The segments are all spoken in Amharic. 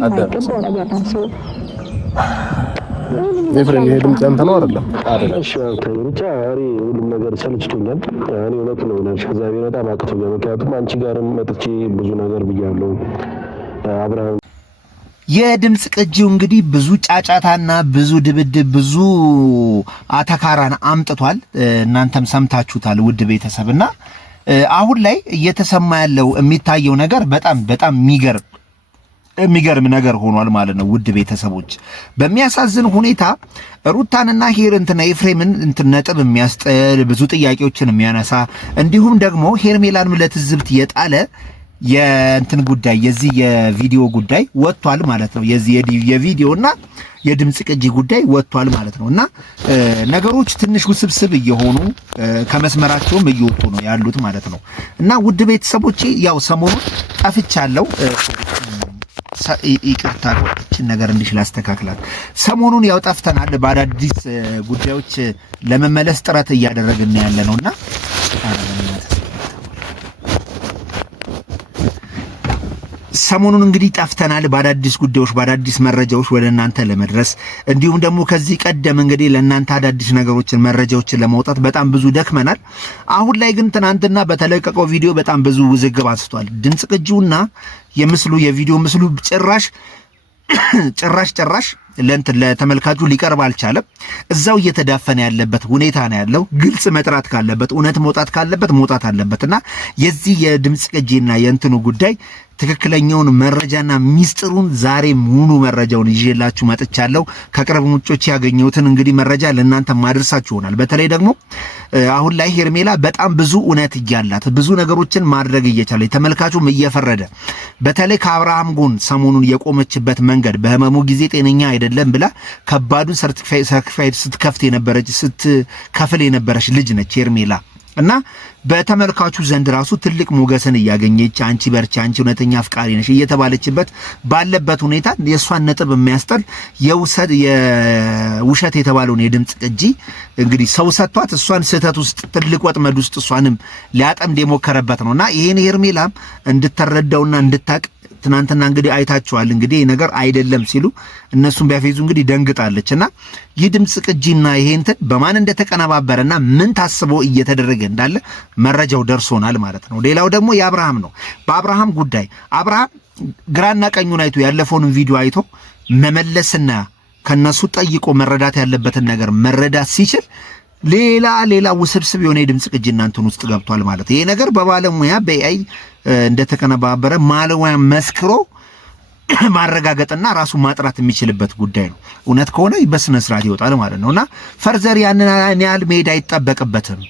አይገባው ነገር ነው። ኤፍሬም ይሄ ድምጽ ያንተ ነው አይደለም? እሺ ብቻ እኔ ሁሉም ነገር ሰልችቶኛል። እኔ እውነት ነው ልልሽ እግዚአብሔር በጣም አቅቶኛል። ምክንያቱም አንቺ ጋርም መጥቼ ብዙ ነገር ብያለሁ። አብርሃም የድምጽ ቅጂው እንግዲህ ብዙ ጫጫታና ብዙ ድብድብ ብዙ አተካራን አምጥቷል። እናንተም ሰምታችሁታል ውድ ቤተሰብና አሁን ላይ እየተሰማ ያለው የሚታየው ነገር በጣም የሚገርም ነገር ሆኗል ማለት ነው። ውድ ቤተሰቦች በሚያሳዝን ሁኔታ ሩታንና ሄርንትና ኤፍሬምን ነጥብ የሚያስጥል ብዙ ጥያቄዎችን የሚያነሳ እንዲሁም ደግሞ ሄርሜላን ለትዝብት የጣለ የእንትን ጉዳይ የዚህ የቪዲዮ ጉዳይ ወጥቷል ማለት ነው። የዚህ የቪዲዮና የድምጽ ቅጂ ጉዳይ ወጥቷል ማለት ነው። እና ነገሮች ትንሽ ውስብስብ እየሆኑ ከመስመራቸውም እየወጡ ነው ያሉት ማለት ነው። እና ውድ ቤተሰቦቼ ያው ሰሞኑን ጠፍቻለሁ። ይቅርታ እቺን ነገር እንዲሽ ላስተካክላት። ሰሞኑን ያው ጠፍተናል። በአዳዲስ ጉዳዮች ለመመለስ ጥረት እያደረግን ያለ ነውና ሰሞኑን እንግዲህ ጠፍተናል። በአዳዲስ ጉዳዮች በአዳዲስ መረጃዎች ወደ እናንተ ለመድረስ እንዲሁም ደግሞ ከዚህ ቀደም እንግዲህ ለእናንተ አዳዲስ ነገሮችን መረጃዎችን ለማውጣት በጣም ብዙ ደክመናል። አሁን ላይ ግን ትናንትና በተለቀቀው ቪዲዮ በጣም ብዙ ውዝግብ አንስቷል። ድምጽ ቅጂውና የምስሉ የቪዲዮ ምስሉ ጭራሽ ለተመልካቹ ሊቀርብ አልቻለም። እዛው እየተዳፈነ ያለበት ሁኔታ ነው ያለው። ግልጽ መጥራት ካለበት እውነት መውጣት ካለበት መውጣት አለበትና የዚህ የድምጽ ቅጂና የእንትኑ ጉዳይ ትክክለኛውን መረጃና ሚስጥሩን ዛሬ ሙሉ መረጃውን ይዤላችሁ መጥቻለሁ። ከቅርብ ምንጮች ያገኘሁትን እንግዲህ መረጃ ለእናንተ ማድረሳችሁ ይሆናል። በተለይ ደግሞ አሁን ላይ ሄርሜላ በጣም ብዙ እውነት እያላት ብዙ ነገሮችን ማድረግ እየቻለች ተመልካቹም እየፈረደ በተለይ ከአብርሃም ጎን ሰሞኑን የቆመችበት መንገድ በህመሙ ጊዜ ጤነኛ አይደለም ብላ ከባዱን ሰርቲፊኬት ስትከፍል የነበረች ልጅ ነች ሄርሜላ እና በተመልካቹ ዘንድ ራሱ ትልቅ ሞገስን እያገኘች አንቺ በርቺ፣ አንቺ እውነተኛ አፍቃሪ ነሽ እየተባለችበት ባለበት ሁኔታ የእሷን ነጥብ የሚያስጠል የውሸት የተባለውን የድምጽ ቅጂ እንግዲህ ሰው ሰጥቷት እሷን ስህተት ውስጥ ትልቅ ወጥመድ ውስጥ እሷንም ሊያጠምድ የሞከረበት ነውና ይሄን ሄርሜላም እንድትረዳውና እንድታቅ ትናንትና እንግዲህ አይታችኋል። እንግዲህ ይሄ ነገር አይደለም ሲሉ እነሱም ቢያፌዙ እንግዲህ ደንግጣለችና ይህ ድምጽ ቅጂና ይሄ እንትን በማን እንደተቀነባበረና ምን ታስቦ እየተደረገ እንዳለ መረጃው ደርሶናል ማለት ነው። ሌላው ደግሞ የአብርሃም ነው። በአብርሃም ጉዳይ አብርሃም ግራና ቀኙን አይቶ ያለፈውን ቪዲዮ አይቶ መመለስና ከነሱ ጠይቆ መረዳት ያለበትን ነገር መረዳት ሲችል ሌላ ውስብስብ የሆነ የድምጽ ቅጂና እንትን ውስጥ ገብቷል ማለት ይሄ ነገር በባለሙያ በአይ እንደተቀነባበረ ማለሙያ መስክሮ ማረጋገጥና ራሱ ማጥራት የሚችልበት ጉዳይ ነው። እውነት ከሆነ በስነ ስርዓት ይወጣል ማለት ነውና ፈርዘር ያንን ያህል መሄድ አይጠበቅበትም።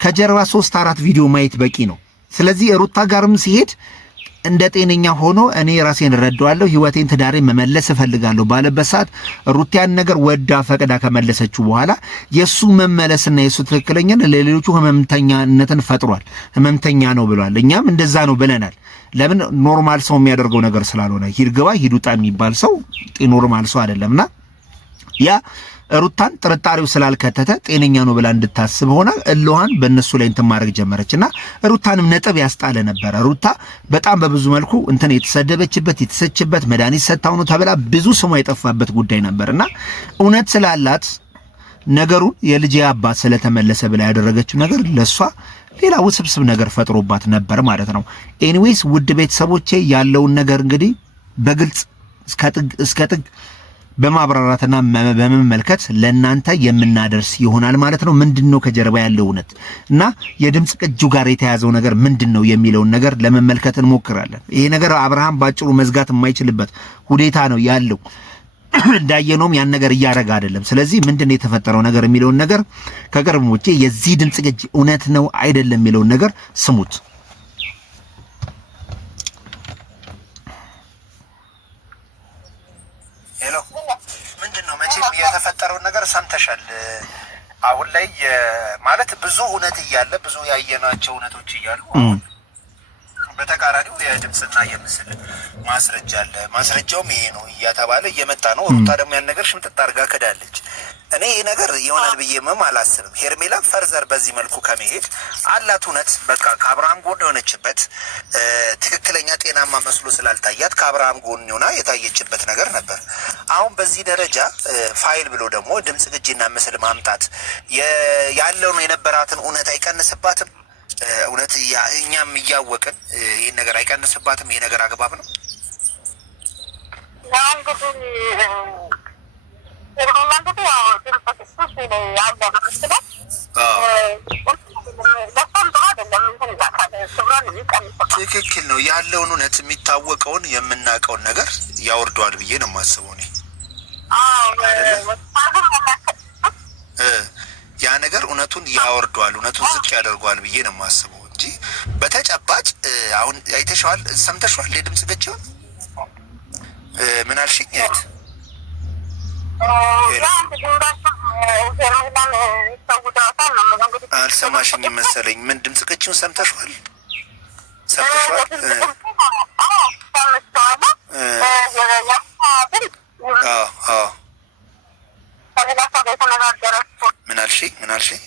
ከጀርባ 3-4 ቪዲዮ ማየት በቂ ነው። ስለዚህ ሩታ ጋርም ሲሄድ እንደ ጤነኛ ሆኖ እኔ ራሴን ረዳዋለሁ ህይወቴን ትዳሬን መመለስ እፈልጋለሁ ባለበት ሰዓት ሩቲያን ነገር ወዳ ፈቅዳ ከመለሰችው በኋላ የሱ መመለስና የሱ ትክክለኛን ለሌሎቹ ህመምተኛነትን ፈጥሯል። ህመምተኛ ነው ብሏል። እኛም እንደዛ ነው ብለናል። ለምን ኖርማል ሰው የሚያደርገው ነገር ስላልሆነ ሂድግባ ሂዱጣ የሚባል ሰው ኖርማል ሰው አይደለምና ያ ሩታን ጥርጣሬው ስላልከተተ ጤነኛ ነው ብላ እንድታስብ ሆነ እልዋን በእነሱ ላይ እንትን ማድረግ ጀመረችና ሩታንም ነጥብ ያስጣለ ነበር። ሩታ በጣም በብዙ መልኩ እንትን የተሰደበችበት የተሰችበት መድኃኒት ሰጣው ነው ተብላ ብዙ ስሟ የጠፋበት ጉዳይ ነበርና እውነት ስላላት ነገሩን የልጅ አባት ስለተመለሰ ብላ ያደረገችው ነገር ለሷ ሌላ ውስብስብ ነገር ፈጥሮባት ነበር ማለት ነው። ኤኒዌይስ ውድ ቤተሰቦቼ ያለውን ነገር እንግዲህ በግልጽ እስከ ጥግ በማብራራትና በመመልከት ለእናንተ የምናደርስ ይሆናል ማለት ነው። ምንድነው ከጀርባ ያለው እውነት እና የድምጽ ቅጂው ጋር የተያዘው ነገር ምንድነው የሚለውን ነገር ለመመልከት እንሞክራለን። ይሄ ነገር አብርሃም ባጭሩ መዝጋት የማይችልበት ሁኔታ ነው ያለው። እንዳየነውም ያን ነገር እያረጋ አይደለም። ስለዚህ ምንድነው የተፈጠረው ነገር የሚለውን ነገር ከቅርብ ውጪ የዚህ ድምጽ ቅጂ እውነት ነው አይደለም የሚለውን ነገር ስሙት። የተፈጠረው ነገር ሰምተሻል። አሁን ላይ ማለት ብዙ እውነት እያለ ብዙ ያየናቸው እውነቶች እያሉ በተቃራኒው የድምጽና የምስል ማስረጃ አለ። ማስረጃውም ይሄ ነው እያተባለ እየመጣ ነው። ሩታ ደግሞ ያን ነገር ሽምጥጥ አድርጋ ከዳለች። እኔ ይህ ነገር ይሆናል ብዬ አላስብም። ሄርሜላ ፈርዘር በዚህ መልኩ ከመሄድ አላት እውነት በቃ ከአብርሃም ጎን የሆነችበት ትክክለኛ ጤናማ መስሎ ስላልታያት ከአብርሃም ጎን ሆና የታየችበት ነገር ነበር። አሁን በዚህ ደረጃ ፋይል ብሎ ደግሞ ድምፅ ቅጂና ምስል ማምጣት ያለውን የነበራትን እውነት አይቀንስባትም? እውነት እኛም እያወቅን ይህን ነገር አይቀንስባትም? ይህ ነገር አግባብ ነው? ትክክል ነው። ያለውን እውነት የሚታወቀውን የምናውቀውን ነገር ያወርደዋል ብዬ ነው የማስበው እኔ። ያ ነገር እውነቱን ያወርደዋል፣ እውነቱን ዝቅ ያደርገዋል ብዬ ነው የማስበው እንጂ በተጨባጭ አሁን አይተሸዋል፣ ሰምተሸዋል። የድምፅ ቅጂውን ምን አልሽኝ? የት አልሰማሽኝም መሰለኝ። ምን ድምፅ ቅጂውን ሰምተሸዋል? ሰምተሸዋል? ምን አልሽኝ? ምን አልሽኝ?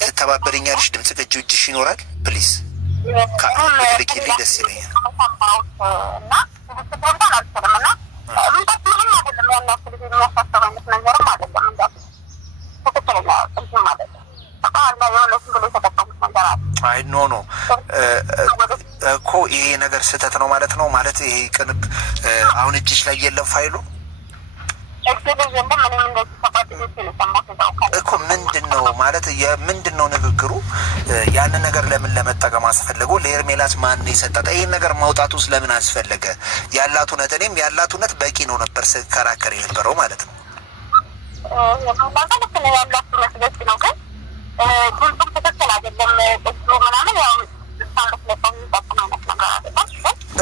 ትተባበረኛለሽ? ድምፅ ቅጂው እጅሽ ይኖራል? ፕሊዝ ልክልኝ፣ ደስ ይለኛል። አይ ኖ እኮ ይሄ ነገር ስህተት ነው ማለት ነው። ማለት ይሄ ቅንብ አሁን እጅሽ ላይ የለም ፋይሉ እኮ ምንድን ነው ማለት የምንድን ነው ንግግሩ? ያንን ነገር ለምን ለመጠቀም አስፈለጉ? ለሄርሜላስ ማን የሰጠጠ? ይህን ነገር ማውጣቱ ስለምን አስፈለገ? ያላት እውነት እኔም ያላት እውነት በቂ ነው ነበር ስከራከር የነበረው ማለት ነው።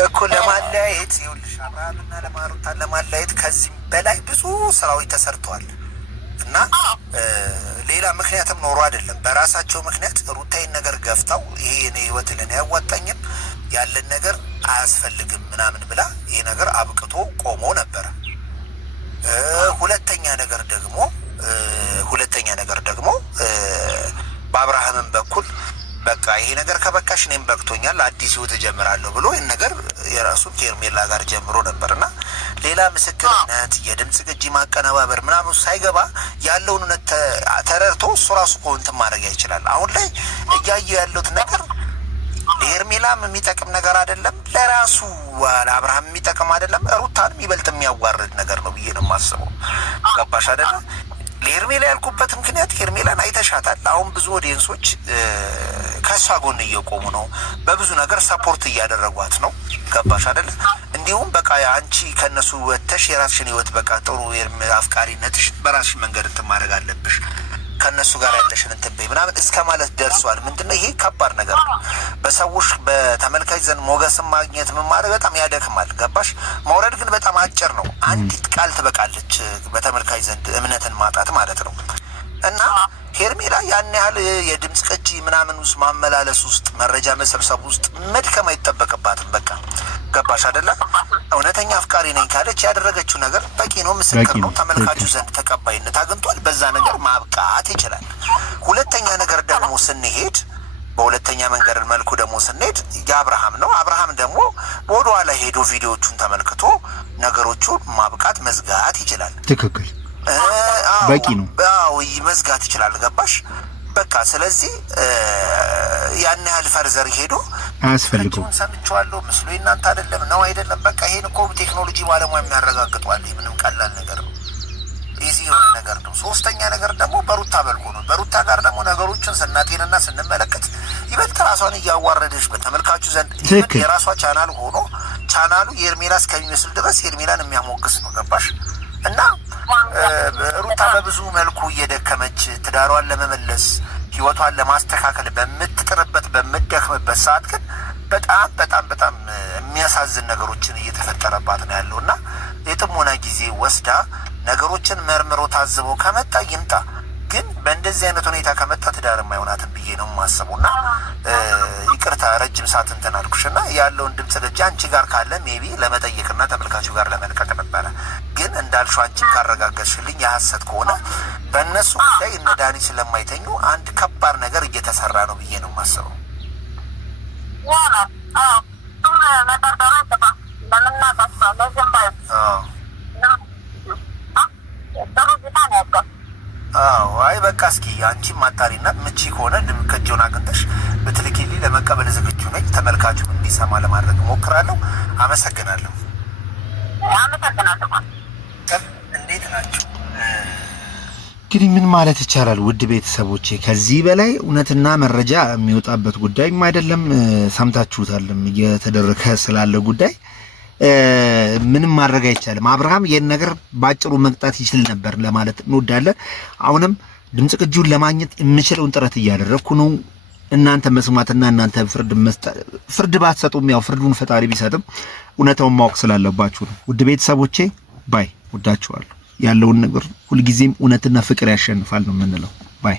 እኮ ለማለያየት ይኸውልሽ፣ አብርሃምና ለማሩታን ለማለያየት ከዚህም በላይ ብዙ ስራዎች ተሰርተዋል እና ሌላ ምክንያትም ኖሮ አይደለም። በራሳቸው ምክንያት ሩታይን ነገር ገፍታው ይሄ እኔ ህይወት ለኔ አያዋጣኝም ያለን ነገር አያስፈልግም ምናምን ብላ ይሄ ነገር አብቅቶ ቆሞ ነበረ። ሁለተኛ ነገር ደግሞ በአብርሃምም በኩል በቃ ይሄ ነገር ከበቃሽ እኔም በቅቶኛል አዲስ ህይወት እጀምራለሁ ብሎ ይህን ነገር የራሱ ከሄርሜላ ጋር ጀምሮ ነበርና ሌላ ምስክርነት የድምፅ ቅጂ ማቀነባበር ምናምን ሳይገባ ያለውን እውነት ተረድቶ እሱ ራሱ ኮንትን ማድረግ ይችላል። አሁን ላይ እያየ ያለውት ነገር ለሄርሜላም የሚጠቅም ነገር አይደለም፣ ለራሱ ለአብርሃም የሚጠቅም አይደለም፣ ሩታንም ይበልጥ የሚያዋርድ ነገር ነው ብዬ ነው የማስበው። ገባሽ አይደለ? ለሄርሜላ ያልኩበት ምክንያት ሄርሜላን አይተሻታል። አሁን ብዙ ኦዲየንሶች ከእሷ ጎን እየቆሙ ነው፣ በብዙ ነገር ሰፖርት እያደረጓት ነው። ገባሽ አይደለ? እንዲሁም በቃ አንቺ ከእነሱ ወጥተሽ የራስሽን ህይወት በቃ ጥሩ አፍቃሪነትሽ በራስሽ መንገድ እንትን ማድረግ አለብሽ፣ ከእነሱ ጋር ያለሽን እንትን በይ ምናምን እስከ ማለት ደርሷል። ምንድነው ይሄ? ከባድ ነገር ነው። በሰዎች በተመልካች ዘንድ ሞገስን ማግኘት ምን ማድረግ በጣም ያደክማል። ገባሽ? መውረድ ግን በጣም አጭር ነው። አንዲት ቃል ትበቃለች በተመልካች ዘንድ እምነትን ማጣት ማለት ነው። እና ሄርሜላ ያን ያህል የድምፅ ቅጂ ምናምን ውስጥ ማመላለስ ውስጥ መረጃ መሰብሰብ ውስጥ መድከም አይጠበቅባትም። በቃ ገባሽ አይደለ? እውነተኛ አፍቃሪ ነኝ ካለች ያደረገችው ነገር በቂ ነው፣ ምስክር ነው፣ ተመልካቹ ዘንድ ተቀባይነት አግኝቷል። በዛ ነገር ማብቃት ይችላል። ሁለተኛ ነገር ደግሞ ስንሄድ በሁለተኛ መንገድ መልኩ ደግሞ ስንሄድ የአብርሃም ነው። አብርሃም ደግሞ ወደ ኋላ ሄዶ ቪዲዮቹን ተመልክቶ ነገሮቹን ማብቃት መዝጋት ይችላል። ትክክል፣ በቂ ነው። መዝጋት ይችላል። ገባሽ? በቃ ስለዚህ ያን ያህል ፈርዘር ሄዶ አያስፈልገውም። ሰምቼዋለሁ፣ ምስሉ እናንተ አይደለም ነው አይደለም። በቃ ይሄን እኮ ቴክኖሎጂ ባለሙያ የሚያረጋግጧል። ምንም ቀላል ነገር ነው፣ ኢዚ የሆነ ነገር ነው። ሶስተኛ ነገር ደግሞ በሩታ በልኩ ነው። በሩታ ጋር ደግሞ ነገሮችን ስናጤንና ስንመለከት ይበልጥ ራሷን እያዋረደች በተመልካቹ ዘንድ የራሷ ቻናል ሆኖ ቻናሉ የሄርሜላ እስከሚመስል ድረስ ሄርሜላን የሚያሞግስ ነው። ገባሽ? እና ሩታ በብዙ መልኩ እየደከመች ትዳሯን ለመመለስ ህይወቷን ለማስተካከል በምትጥርበት በምትደክምበት ሰዓት ግን በጣም በጣም በጣም የሚያሳዝን ነገሮችን እየተፈጠረባት ነው ያለው እና የጥሞና ጊዜ ወስዳ ነገሮችን መርምሮ ታዝበው ከመጣ ይምጣ። ግን በእንደዚህ አይነት ሁኔታ ከመጣ ትዳር የማይሆናትም ብዬ ነው የማስበውና ይቅርታ ረጅም ሰዓት እንትን አልኩሽና ያለውን ድምጽ ልጅ አንቺ ጋር ካለ ሜቢ ለመጠየቅና ተመልካቹ ጋር ለመልቀቅ ነበረ። ግን እንዳልሽው አንቺን ካረጋገጥሽልኝ የሐሰት ከሆነ በእነሱ ጉዳይ እነ ዳኒ ስለማይተኙ አንድ ከባድ ነገር እየተሰራ ነው ብዬ ነው የማስበው። አይ በቃ እስኪ አንቺ ማጣሪና ምቺ ከሆነ ከጆን አግኝተሽ በትልኪሊ ለመቀበል ዝግጁ ነኝ። ተመልካቹም እንዲሰማ ለማድረግ ሞክራለሁ። አመሰግናለሁ። እንዴት ናችሁ? እንግዲህ ምን ማለት ይቻላል ውድ ቤተሰቦቼ፣ ከዚህ በላይ እውነትና መረጃ የሚወጣበት ጉዳይም አይደለም። ሰምታችሁታልም እየተደረገ ስላለ ጉዳይ ምንም ማድረግ አይቻልም። አብርሃም ይሄን ነገር ባጭሩ መቅጣት ይችል ነበር ለማለት እንወዳለን። አሁንም ድምጽ ቅጂውን ለማግኘት የምችለውን ጥረት እያደረኩ ነው። እናንተ መስማትና እናንተ ፍርድ ባትሰጡም ያው ፍርዱን ፈጣሪ ቢሰጥም እውነታውን ማወቅ ስላለባችሁ ነው። ውድ ቤተሰቦቼ ባይ ወዳችኋለሁ። ያለውን ነገር ሁልጊዜም እውነትና ፍቅር ያሸንፋል ነው የምንለው። ባይ